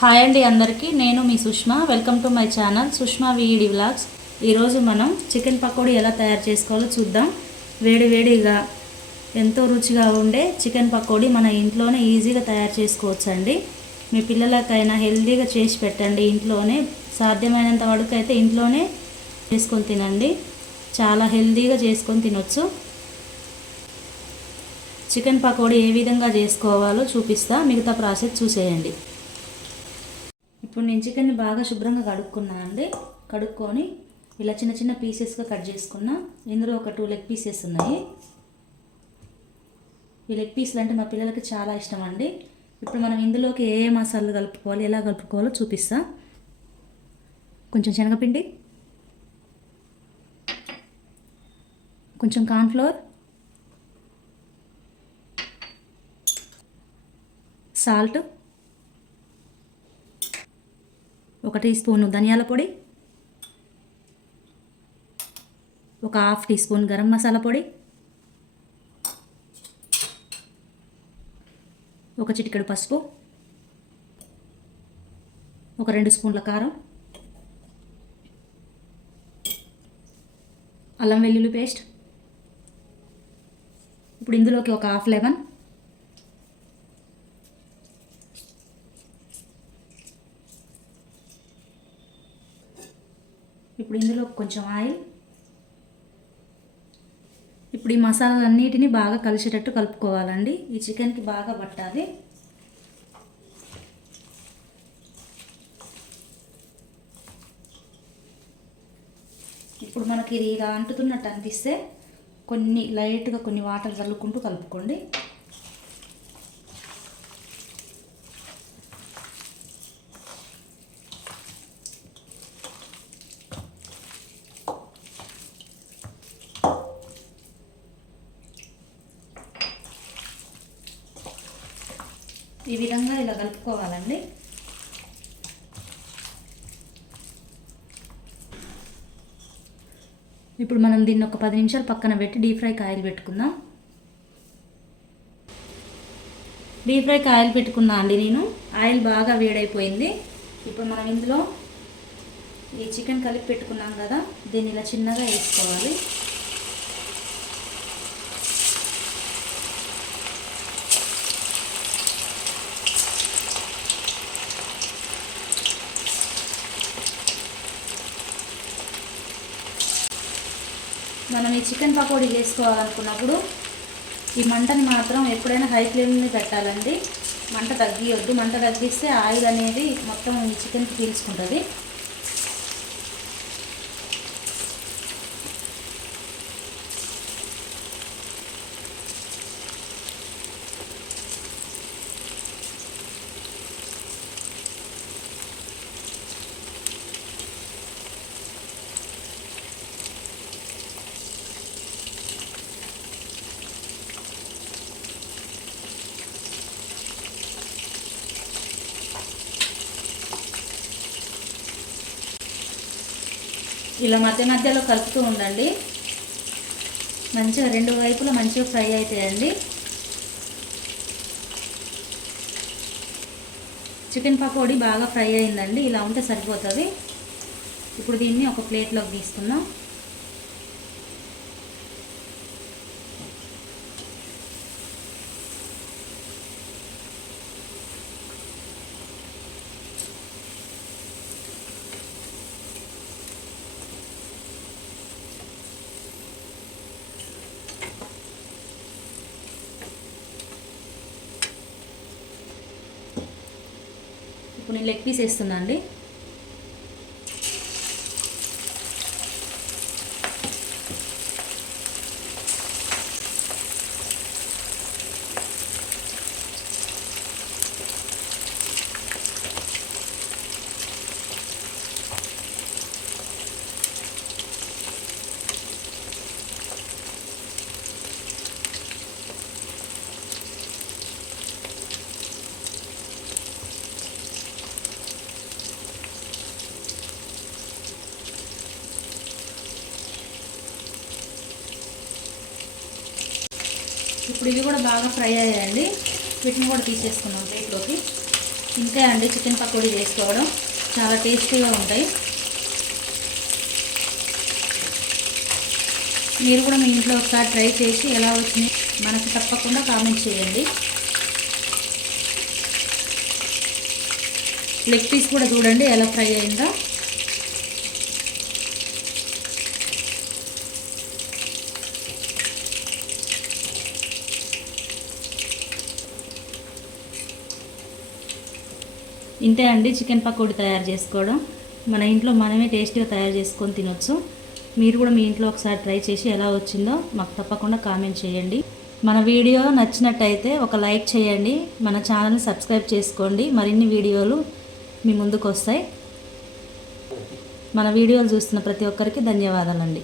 Hi అండి అందరికీ, నేను మీ Sushma. Welcome to my channel Sushma Veedi vlogs. ఈరోజు మనం చికెన్ పకోడీ ఎలా తయారు చేసుకోవాలో చూద్దాం. వేడిగా ఎంతో రుచిగా ఉండే చికెన్ పకోడీ మన ఇంట్లోనే ఈజీగా తయారు చేసుకోవచ్చు అండి. మీ పిల్లలకైనా హెల్తీగా చేసి పెట్టండి. ఇంట్లోనే సాధ్యమైనంత వరకు అయితే ఇంట్లోనే చేసుకొని తినండి. చాలా హెల్తీగా చేసుకొని తినొచ్చు. చికెన్ పకోడీ ఏ విధంగా చేసుకోవాలో చూపిస్తా, మిగతా ప్రాసెస్ చూసేయండి. ఇప్పుడు నేను చికెన్ని బాగా శుభ్రంగా కడుక్కున్నానండి. కడుక్కొని ఇలా చిన్న చిన్న పీసెస్గా కట్ చేసుకున్నా. ఇందులో ఒక 2 లెగ్ పీసెస్ ఉన్నాయి. ఈ లెగ్ పీసులు అంటే మా పిల్లలకి చాలా ఇష్టం అండి. ఇప్పుడు మనం ఇందులోకి ఏ మసాలాలు కలుపుకోవాలి, ఎలా కలుపుకోవాలో చూపిస్తా. కొంచెం శనగపిండి, కొంచెం కార్న్ఫ్లోర్, సాల్ట్, 1 టీ స్పూను ధనియాల పొడి, 1/2 టీ స్పూన్ గరం మసాలా పొడి, 1 చిటికెడు పసుపు, 2 స్పూన్ల కారం, అల్లం వెల్లుల్లి పేస్ట్. ఇప్పుడు ఇందులోకి 1/2 లెమన్, ఇప్పుడు ఇందులో కొంచెం ఆయిల్. ఇప్పుడు ఈ మసాలాలన్నిటిని బాగా కలిసేటట్టు కలుపుకోవాలండి. ఈ చికెన్కి బాగా పట్టాలి. ఇప్పుడు మనకి ఇది ఇలా అంటుతున్నట్టు అనిపిస్తే లైట్గా కొన్ని వాటర్ చల్లుకుంటూ కలుపుకోండి. ఈ విధంగా ఇలా కలుపుకోవాలండి. ఇప్పుడు మనం దీన్ని ఒక 10 నిమిషాలు పక్కన పెట్టి డీప్ ఫ్రైకి ఆయిల్ పెట్టుకుందాం. డీప్ ఫ్రైకి ఆయిల్ పెట్టుకున్నా అండి నేను. ఆయిల్ బాగా వేడైపోయింది. ఇప్పుడు మనం ఇందులో ఈ చికెన్ కలిపి పెట్టుకున్నాం కదా, దీన్ని ఇలా చిన్నగా వేసుకోవాలి. మనం ఈ చికెన్ పకోడీ చేసుకోవాలనుకున్నప్పుడు ఈ మంటని మాత్రం ఎప్పుడైనా హై ఫ్లేమ్ మీద పెట్టాలండి. మంట తగ్గియొద్దు. మంట తగ్గిస్తే ఆయిల్ అనేది మొత్తం ఈ చికెన్కి పీల్చుకుంటుంది. ఇలా మధ్యలో కలుపుతూ ఉండండి. మంచిగా 2 వైపులా మంచిగా ఫ్రై అవుతాయండి. చికెన్ పకోడీ బాగా ఫ్రై అయిందండి. ఇలా ఉంటే సరిపోతుంది. ఇప్పుడు దీన్ని ఒక ప్లేట్లోకి తీసుకుందాం. ఇప్పుడు నేను లెగ్ పీస్ వేస్తున్నా అండి. ఇప్పుడు ఇవి కూడా బాగా ఫ్రై అయ్యాయండి. వీటిని కూడా తీసేసుకున్నాం ప్లేట్లోకి. ఇంతే అండి చికెన్ పకోడీ చేసుకోవడం, చాలా టేస్టీగా ఉంటాయి. మీరు కూడా మీ ఇంట్లో ఒకసారి ట్రై చేసి ఎలా వచ్చినాయి మనకు తప్పకుండా కామెంట్ చేయండి. లెగ్ పీస్ కూడా చూడండి ఎలా ఫ్రై అయిందో. ఇంతే అండి చికెన్ పకోడీ తయారు చేసుకోవడం. మన ఇంట్లో మనమే టేస్టీగా తయారు చేసుకొని తినొచ్చు. మీరు కూడా మీ ఇంట్లో ఒకసారి ట్రై చేసి ఎలా వచ్చిందో మాకు తప్పకుండా కామెంట్ చేయండి. మన వీడియో నచ్చినట్టయితే ఒక లైక్ చేయండి, మన ఛానల్ని సబ్స్క్రైబ్ చేసుకోండి. మరిన్ని వీడియోలు మీ ముందుకు వస్తాయి. మన వీడియోలు చూస్తున్న ప్రతి ఒక్కరికి ధన్యవాదాలండి.